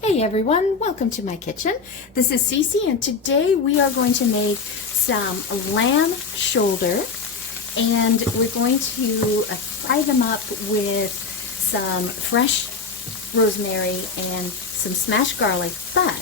Hey everyone, welcome to my kitchen. This is Cece and today we are going to make some lamb shoulder and we're going to fry them up with some fresh rosemary and some smashed garlic, but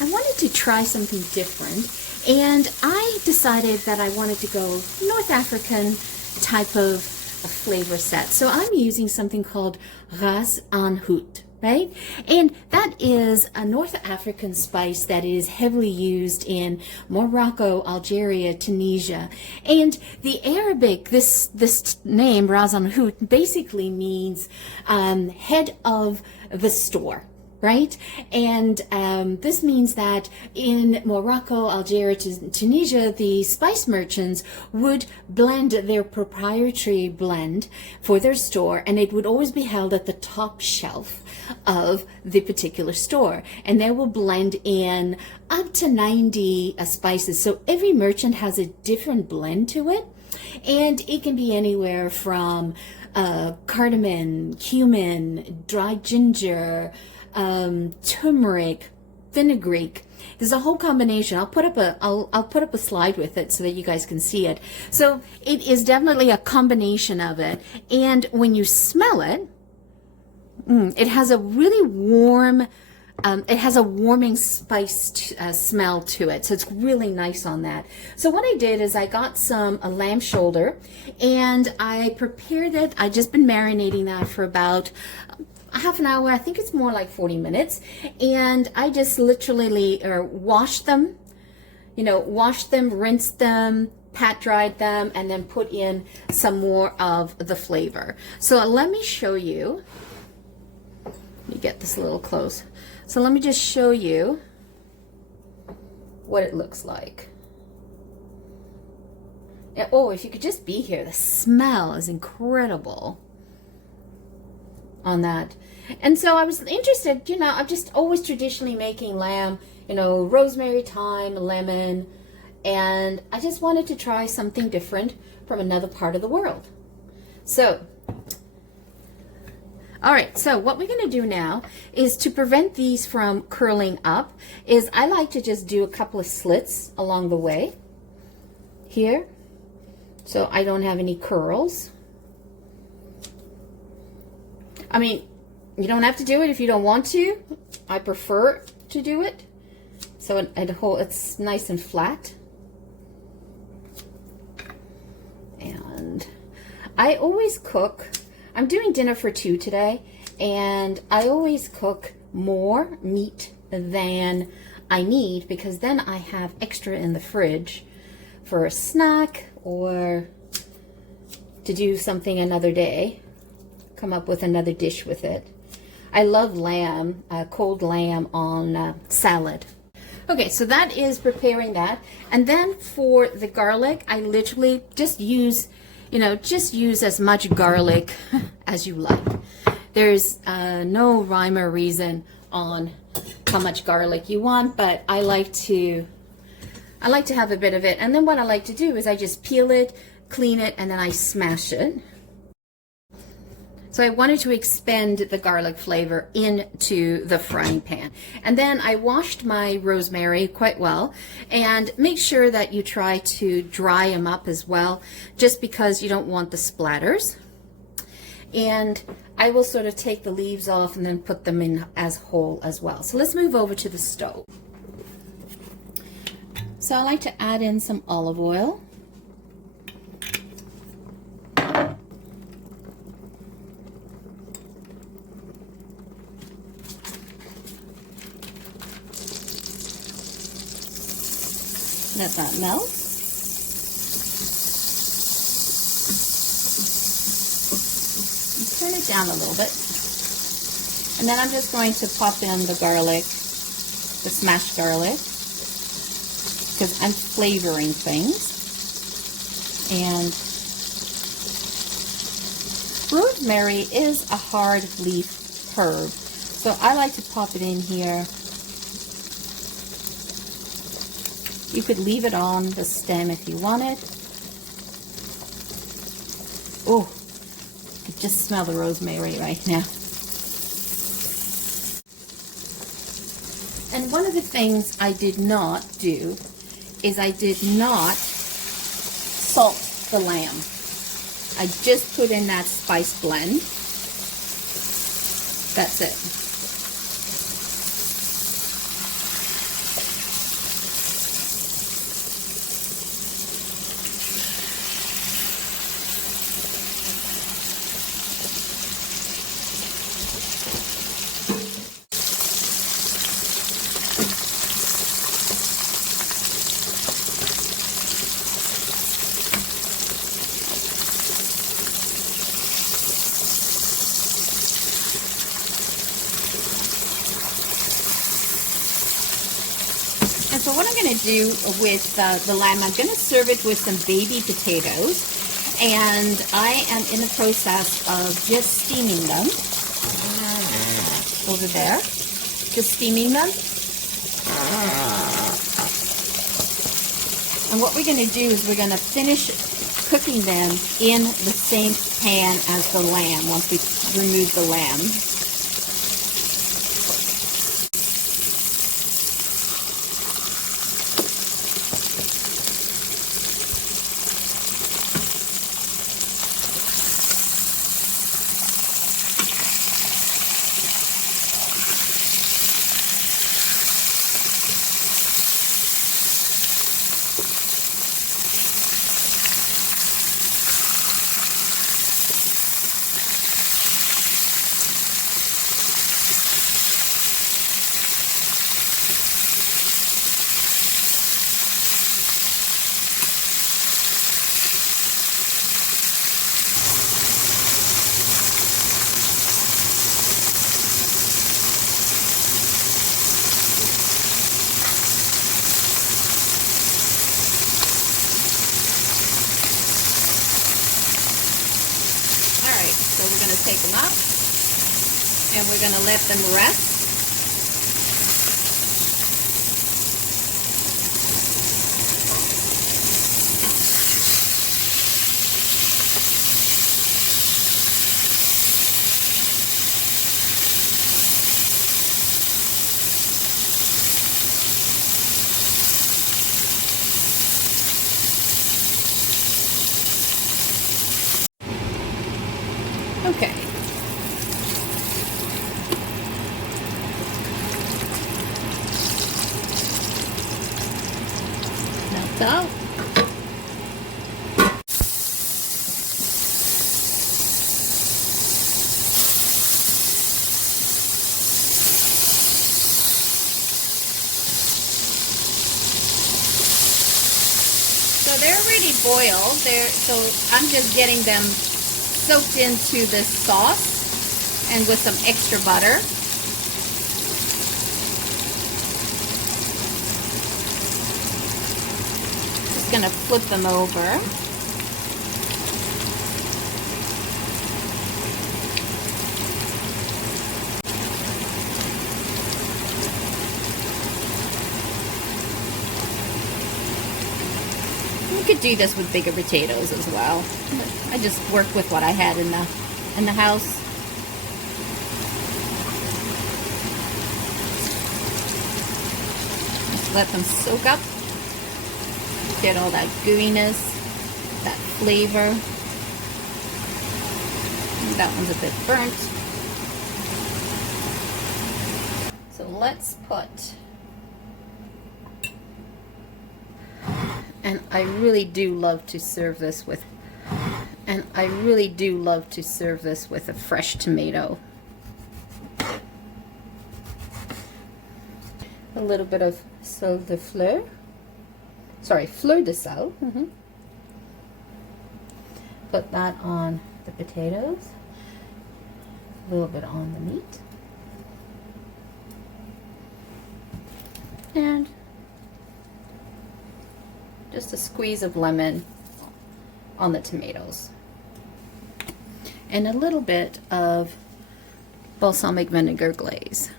I wanted to try something different and I decided that I wanted to go North African type of flavor set. So I'm using something called Ras el Hanout. Right? And that is a North African spice that is heavily used in Morocco, Algeria, Tunisia. And the Arabic, this name, Ras el Hanout, basically means head of the store. Right? And this means that in Morocco, Algeria, Tunisia, the spice merchants would blend their proprietary blend for their store, and it would always be held at the top shelf of the particular store. And they will blend in up to 90 spices. So every merchant has a different blend to it, and it can be anywhere from cardamom, cumin, dried ginger, turmeric, fenugreek. There's a whole combination. I'll put up a slide with it so that you guys can see it. So it is definitely a combination of it. And when you smell it, it has a really warm, it has a warming spice smell to it. So it's really nice on that. So what I did is I got some lamb shoulder and I prepared it. I just been marinating that for about half an hour. I think it's more like 40 minutes. And I just literally washed them, rinsed them, pat dried them, and then put in some more of the flavor. So let me show you. Let me get this a little close. So let me just show you what it looks like. Oh, if you could just be here. The smell is incredible on that. And so I was interested, I'm just always traditionally making lamb, rosemary, thyme, lemon, and I just wanted to try something different from another part of the world. So, all right, so what we're going to do now is to prevent these from curling up is I like to just do a couple of slits along the way here so I don't have any curls. I mean, you don't have to do it if you don't want to. I prefer to do it so it's nice and flat. And I always cook. I'm doing dinner for two today, and I always cook more meat than I need because then I have extra in the fridge for a snack or to do something another day. Come up with another dish with it. I love lamb, cold lamb on salad. Okay, so that is preparing that. And then for the garlic, I literally just use, just use as much garlic as you like. There's no rhyme or reason on how much garlic you want, but I like to have a bit of it. And then what I like to do is I just peel it, clean it, and then I smash it. So I wanted to expend the garlic flavor into the frying pan. And then I washed my rosemary quite well, and make sure that you try to dry them up as well, just because you don't want the splatters. And I will sort of take the leaves off and then put them in as whole as well. So let's move over to the stove. So I like to add in some olive oil. Let that melt. And turn it down a little bit. And then I'm just going to pop in the garlic, the smashed garlic, because I'm flavoring things. And rosemary is a hard leaf herb, so I like to pop it in here. You could leave it on the stem if you wanted. Oh, I can just smell the rosemary right now. And one of the things I did not do is I did not salt the lamb. I just put in that spice blend. That's it. And so what I'm going to do with the lamb, I'm going to serve it with some baby potatoes, and I am in the process of just steaming them. Over there, just steaming them. And what we're going to do is we're going to finish cooking them in the same pan as the lamb once we remove the lamb. So we're going to take them out and we're going to let them rest. Okay. That's out. So they're already boiled. So I'm just getting them soaked into this sauce and with some extra butter. Just gonna flip them over. You could do this with bigger potatoes as well. I just worked with what I had in the house. Just let them soak up. Get all that gooiness, that flavor. That one's a bit burnt. So let's put. And I really do love to serve this with. And I really do love to serve this with a fresh tomato. A little bit of sel de fleur. Sorry, fleur de sel. Put that on the potatoes. A little bit on the meat. And just a squeeze of lemon on the tomatoes. And a little bit of balsamic vinegar glaze.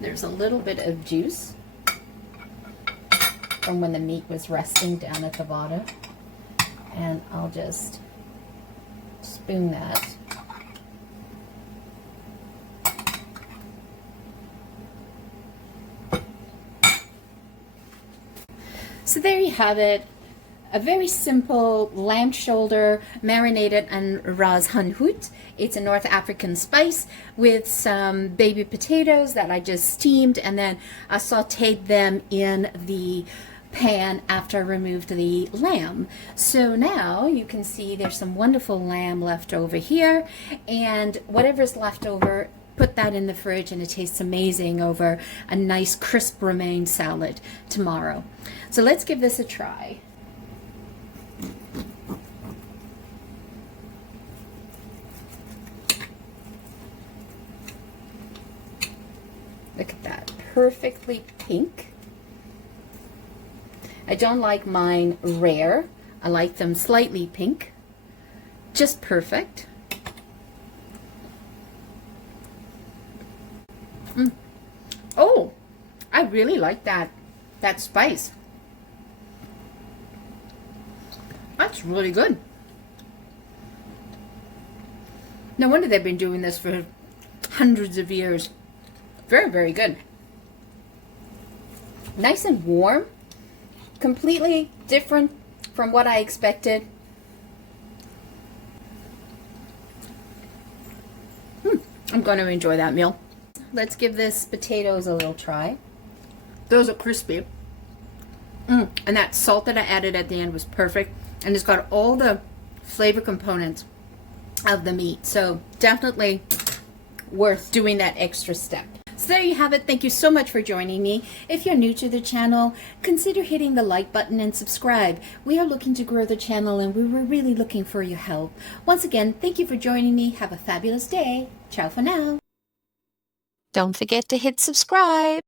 There's a little bit of juice from when the meat was resting down at the bottom. And I'll just spoon that So there you have it. A very simple lamb shoulder marinated in Ras el Hanout. It's a North African spice with some baby potatoes that I just steamed, and then I sauteed them in the pan after I removed the lamb. So now you can see there's some wonderful lamb left over here, and whatever's left over, put that in the fridge and it tastes amazing over a nice crisp romaine salad tomorrow. So let's give this a try. Look at that, perfectly pink. I don't like mine rare. I like them slightly pink. Just perfect. Oh, I really like that spice. That's really good. No wonder they've been doing this for hundreds of years. Very, very good. Nice and warm. Completely different from what I expected. I'm going to enjoy that meal. Let's give this potatoes a little try. Those are crispy. And that salt that I added at the end was perfect. And it's got all the flavor components of the meat. So definitely worth doing that extra step. So there you have it. Thank you so much for joining me. If you're new to the channel, consider hitting the like button and subscribe. We are looking to grow the channel and we were really looking for your help. Once again, thank you for joining me. Have a fabulous day. Ciao for now. Don't forget to hit subscribe.